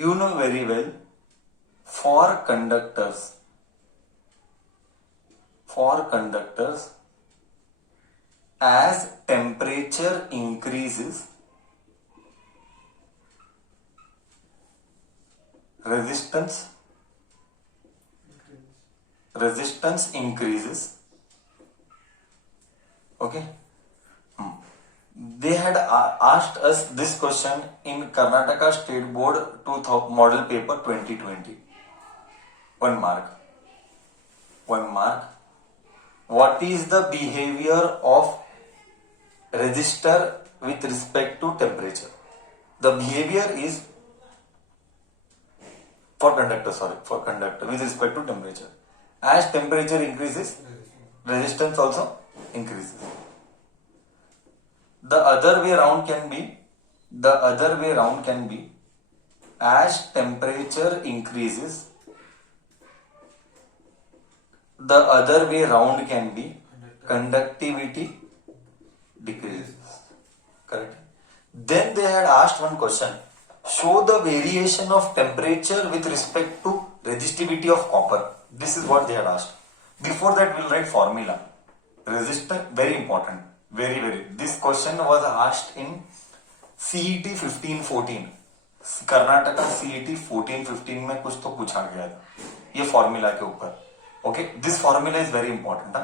You know very well, for conductors, as temperature increases, resistance increases. Okay. They had asked us this question in Karnataka State Board Model Paper 2020. 1 mark. What is the behavior of resistor with respect to temperature? The behavior is for conductor with respect to temperature. As temperature increases, resistance also increases. The other way around can be as temperature increases, the other way around can be conductivity decreases. Correct. Then they had asked one question, show the variation of temperature with respect to resistivity of copper. This is what they had asked. Before that, we'll write formula. Resistor, very important. Very. This question was asked in CET 15-14. Karnataka CET 14-15 में कुछ तो पूछा गया था ये formula के ऊपर. Okay, this formula is very important.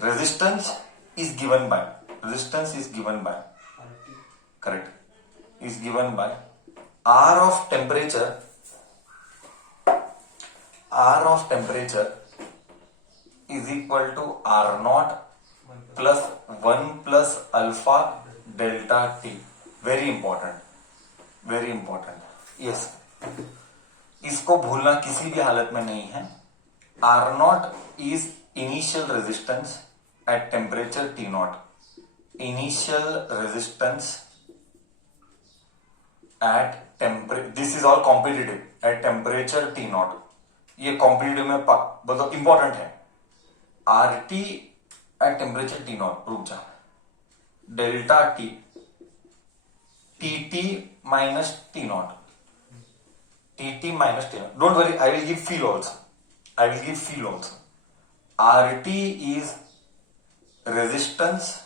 Resistance is given by correct, is given by R of temperature is equal to R naught plus 1 plus alpha delta T. Very important. Yes, इसको भूलना किसी भी हालत में नहीं है. R naught is initial resistance at temperature T naught. Initial resistance at temperature, this is all competitive, at temperature T naught. ये competitive में मतलब important है. RT at temperature T naught, रुक जा, delta T, TT minus T naught. Don't worry, I will give feel also. RT is resistance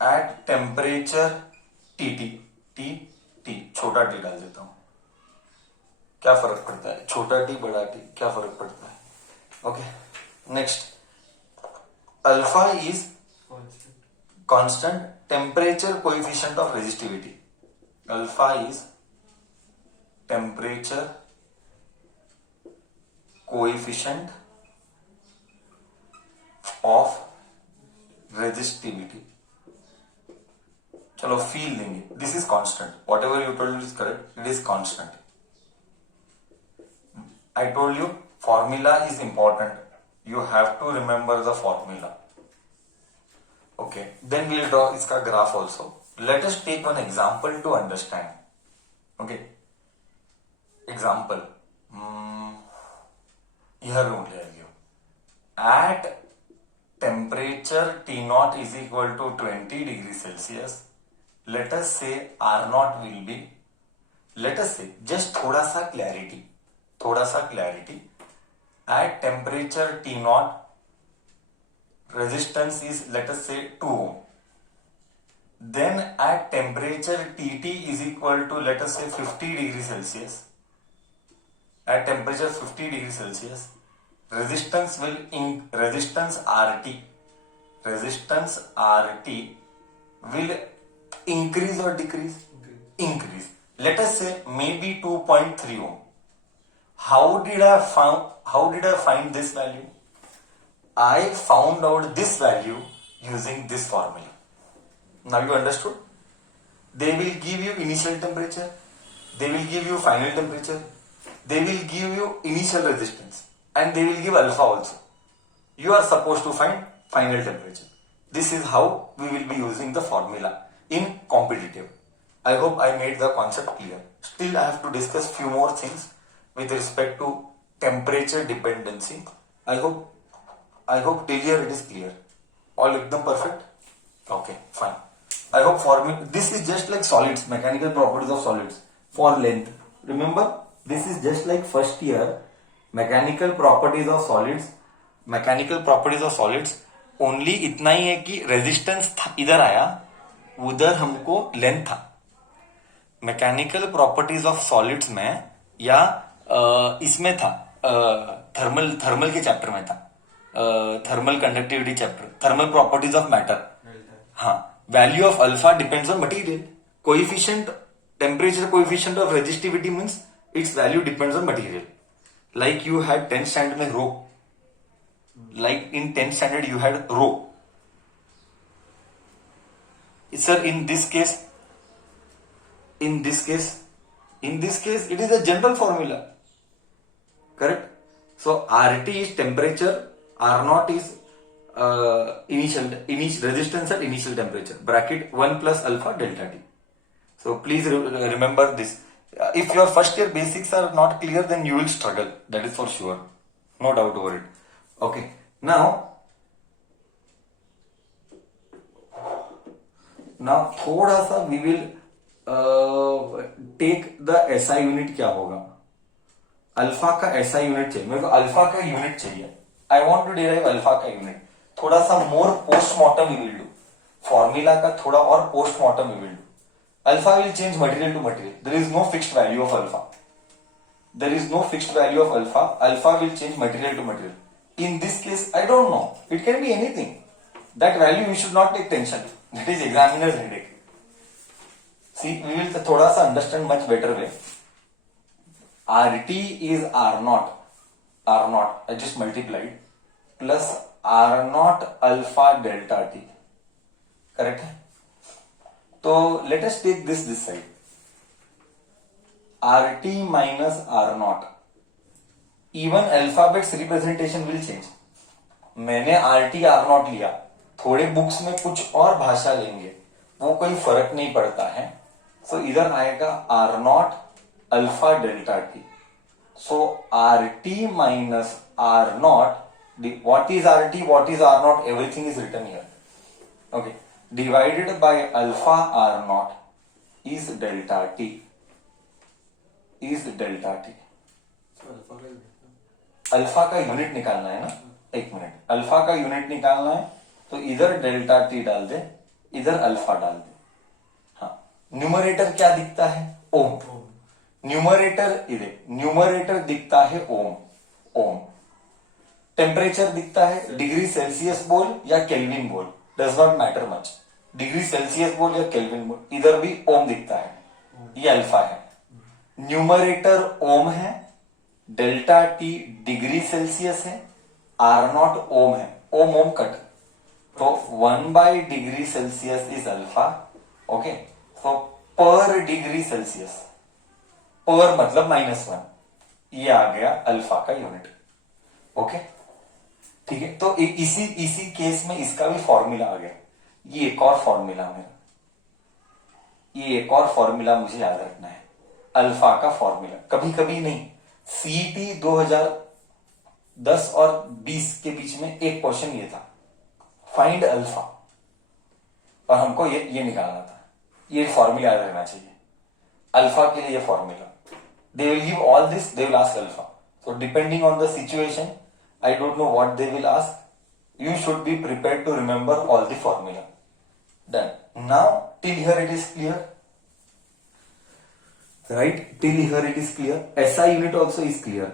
at temperature TT. छोटा t डाल देता हूं, क्या फर्क पड़ता है, छोटा t बड़ा t क्या फर्क पड़ता है. Okay, next, alpha is constant temperature coefficient of resistivity. Alpha is temperature coefficient of resistivity. चलो फील देंगे. This is constant. What ever you told is correct. It is constant. I told you formula is important. You have to remember the formula. Okay. Then we'll draw इसका graph also. Let us take one example to understand. Okay. Example. Here only I'll give. At temperature T naught is equal to 20 degrees Celsius. Let us say R naught will be. Let us say just थोड़ा सा clarity. At temperature T naught, resistance is, let us say, 2 ohm. Then at temperature TT is equal to, let us say, 50 degrees Celsius. At temperature 50 degrees Celsius, resistance RT will increase or decrease? Increase. Let us say maybe 2.3 ohm. How did I find this value? I found out this value using this formula. Now you understood? They will give you initial temperature, they will give you final temperature, they will give you initial resistance, and they will give alpha also. You are supposed to find final temperature. This is how we will be using the formula in competitive. I hope I made the concept clear. Still I have to discuss few more things with respect to temperature dependency. I hope till here it is clear. All एकदम perfect? Okay, fine. I hope formula, this is just like solids, mechanical properties of solids for length. Remember, this is just like first year mechanical properties of solids. Mechanical properties of solids only इतना ही है कि resistance इधर आया, उधर हमको length था. Mechanical properties of solids में या इसमें था, थर्मल के चैप्टर में था, thermal conductivity chapter, thermal properties of matter. हाँ, value of alpha depends on material. Coefficient, temperature coefficient of resistivity means its value depends on material. Like you had 10th standard में रो, like in 10th standard you had rho. Sir, in this case it is a general formula, correct? So RT is temperature, R naught is initial resistance at initial temperature, bracket 1 plus alpha delta T. So please remember this. If your first year basics are not clear, then you will struggle, that is for sure, no doubt over it. Okay, now थोड़ा सा we will take the SI unit. क्या होगा? Alpha का SI unit चाहिए मेरे को, alpha का unit चाहिए. I want to derive alpha का यूनिट. थोड़ा सा more postmortem you will do, formula का थोड़ा और postmortem you will do. Alpha will change material to material. There is no fixed value of alpha. Alpha will change material to material. In this case, I don't know. It can be anything. That value you should not take tension. That is examiner's headache. See, we will thoda sa understand much better way. RT is R naught. I just multiplied plus R naught alpha delta T. Correct? So let us take this side. RT minus R naught. Even alphabets representation will change. मैंने RT R naught लिया, थोड़े books में कुछ और भाषा लेंगे, वो कोई फर्क नहीं पड़ता है. सो इधर आएगा R naught alpha delta T. So RT minus R naught, what is RT, what is R naught, everything is written here. Okay, divided by alpha R naught is delta T. Alpha का unit निकालना है ना, एक minute. Alpha का unit निकालना है तो इधर डेल्टा टी डाल दे, इधर अल्फा डाल दे. हाँ, न्यूमरेटर क्या दिखता है? ओम. न्यूमरेटर दिखता है ओम. टेम्परेचर दिखता है डिग्री सेल्सियस बोल या केल्विन बोल, does not matter much. Degree Celsius बोल या केल्विन बोल, इधर भी ओम दिखता है. ये अल्फा है. न्यूमरेटर ओम है, डेल्टा टी डिग्री सेल्सियस है, आर नॉट ओम है. ओम कट, तो 1/डिग्री सेल्सियस इज अल्फा. ओके, तो पर डिग्री सेल्सियस, पर मतलब -1, ये आ गया अल्फा का यूनिट. ओके, ठीक है. तो इसी केस में इसका भी फॉर्मूला आ गया. ये एक और फॉर्मूला मुझे याद रखना है. अल्फा का फॉर्मूला कभी कभी नहीं, सीईटी 2010 और 20 के बीच में एक क्वेश्चन ये था, फाइंड अल्फा, और हमको ये निकालना था. ये फॉर्मूला याद रहना चाहिए अल्फा के लिए. ये formula they will give all this, they will ask alpha. So depending on the situation, I don't know what they will ask, you should be prepared to remember all the formula. Done. Now till here it is clear, right? Till here it is clear. SI unit also is clear.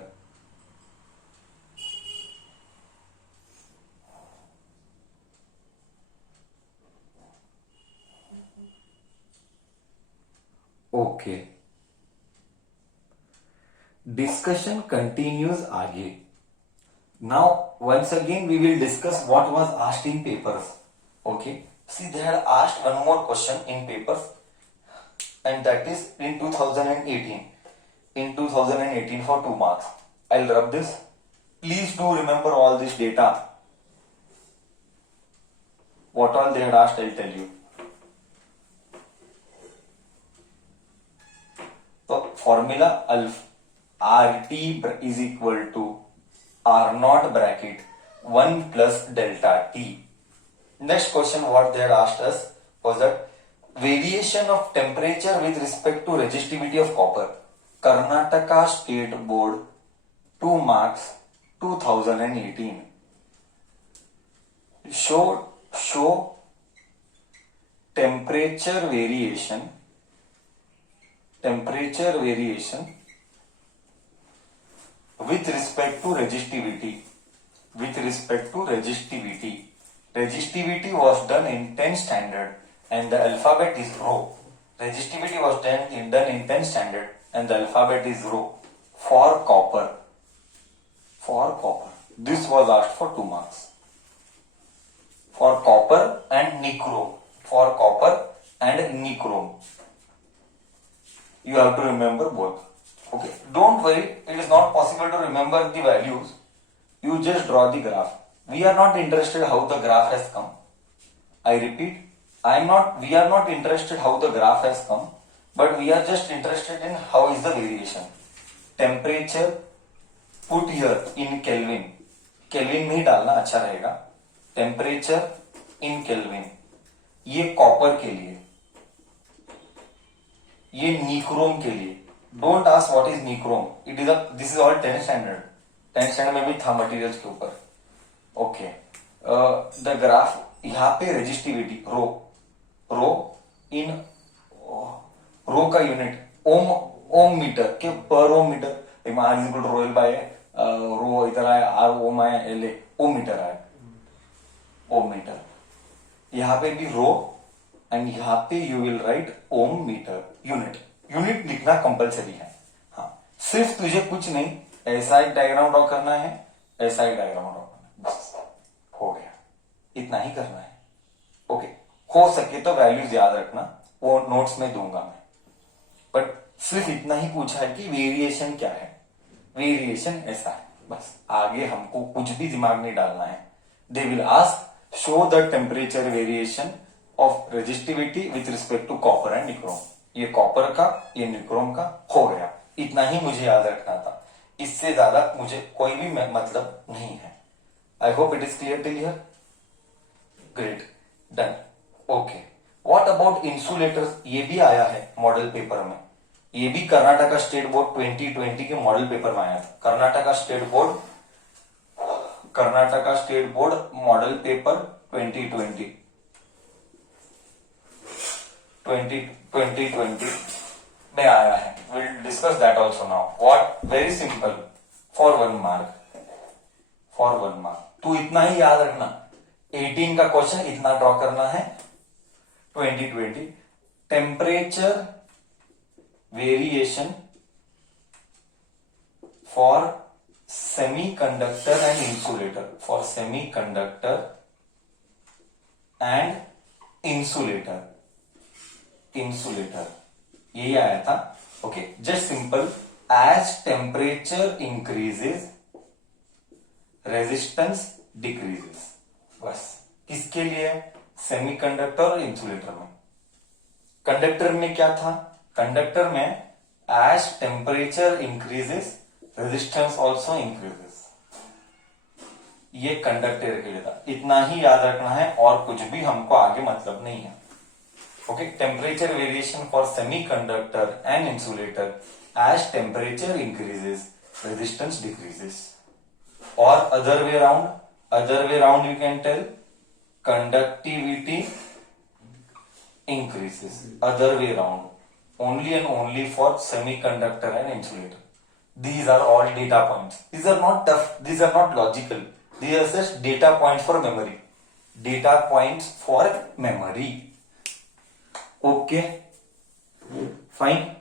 Okay, discussion continues आगे. Now once again we will discuss what was asked in papers. Okay, see, they had asked one more question in papers, and that is in 2018. In 2018 for 2 marks. I'll rub this. Please do remember all this data. What all they had asked, I'll tell you. So formula RT is equal to R naught bracket 1 plus delta T. Next question what they had asked us was that variation of temperature with respect to resistivity of copper. Karnataka State Board, 2 marks, 2018. Show temperature variation with respect to resistivity. Resistivity was done in 10 standard and the alphabet is rho. Resistivity was done in 10 standard and the alphabet is rho for copper. This was asked for 2 marks. For copper and nichrome. You have to remember both. Okay. Don't worry, it is not possible to remember the values. You just draw the graph. We are not interested how the graph has come. I repeat, we are not interested how the graph has come, but we are just interested in how is the variation. Temperature, put here in Kelvin. Kelvin में ही डालना अच्छा रहेगा. Temperature in Kelvin. ये copper के लिए, ये nichrome के लिए. Don't ask what is nichrome. This is all 10 standard. 10 standard में भी था मटेरियल्स के ऊपर. ओके. द ग्राफ, यहां पे रेजिस्टिविटी रो इन रो का यूनिट ओम मीटर के पर ohm metre. R is equal to rho L by rho इधर आया आर ओम आया एल ए ओम मीटर आया ओम मीटर. यहां पे भी रो एंड यहां पे you will write ohm meter. Unit लिखना कंपलसरी है. हाँ, सिर्फ तुझे कुछ नहीं, ऐसा एक डायग्राम ड्रॉ करना है, ऐसा एक डायग्राम ड्रॉ करना है, बस हो गया. इतना ही करना है. ओके. हो सके तो वैल्यूज याद रखना, वो नोट्स में दूंगा मैं. बट सिर्फ इतना ही पूछा है कि वेरिएशन क्या है. वेरिएशन ऐसा है, बस. आगे हमको कुछ भी दिमाग नहीं डालना है. They will ask show the temperature variation of resistivity with respect to copper and nichrome. ये कॉपर का, ये निक्रोम का हो गया. इतना ही मुझे याद रखना था. इससे ज्यादा मुझे कोई भी मतलब नहीं है. I hope it is clear till here. Great, done. Okay. What about insulators. ये भी आया है मॉडल पेपर में. ये भी कर्नाटका स्टेट बोर्ड 2020 के मॉडल पेपर में आया था. Karnataka state board model paper 2020 में आया है. Will discuss that also now. What, very simple. For 1 mark. तू इतना ही याद रखना. 18 का क्वेश्चन इतना ड्रॉ करना है. 2020 temperature variation for semiconductor and insulator. For semiconductor and insulator. यही आया था. Okay. Just simple. As temperature increases resistance decreases. बस. किसके लिए? सेमीकंडक्टर और इंसुलेटर में. कंडक्टर में क्या था? कंडक्टर में as temperature increases resistance also increases. ये कंडक्टर के लिए था. इतना ही याद रखना है और कुछ भी हमको आगे मतलब नहीं है. Okay. Temperature variation for semiconductor and insulator as temperature increases resistance decreases. और other way round you can tell conductivity increases. Other way round. Only and only for semiconductor and insulator. These are all data points. These are not tough. These are not logical. These are just data points for memory. Okay. Fine.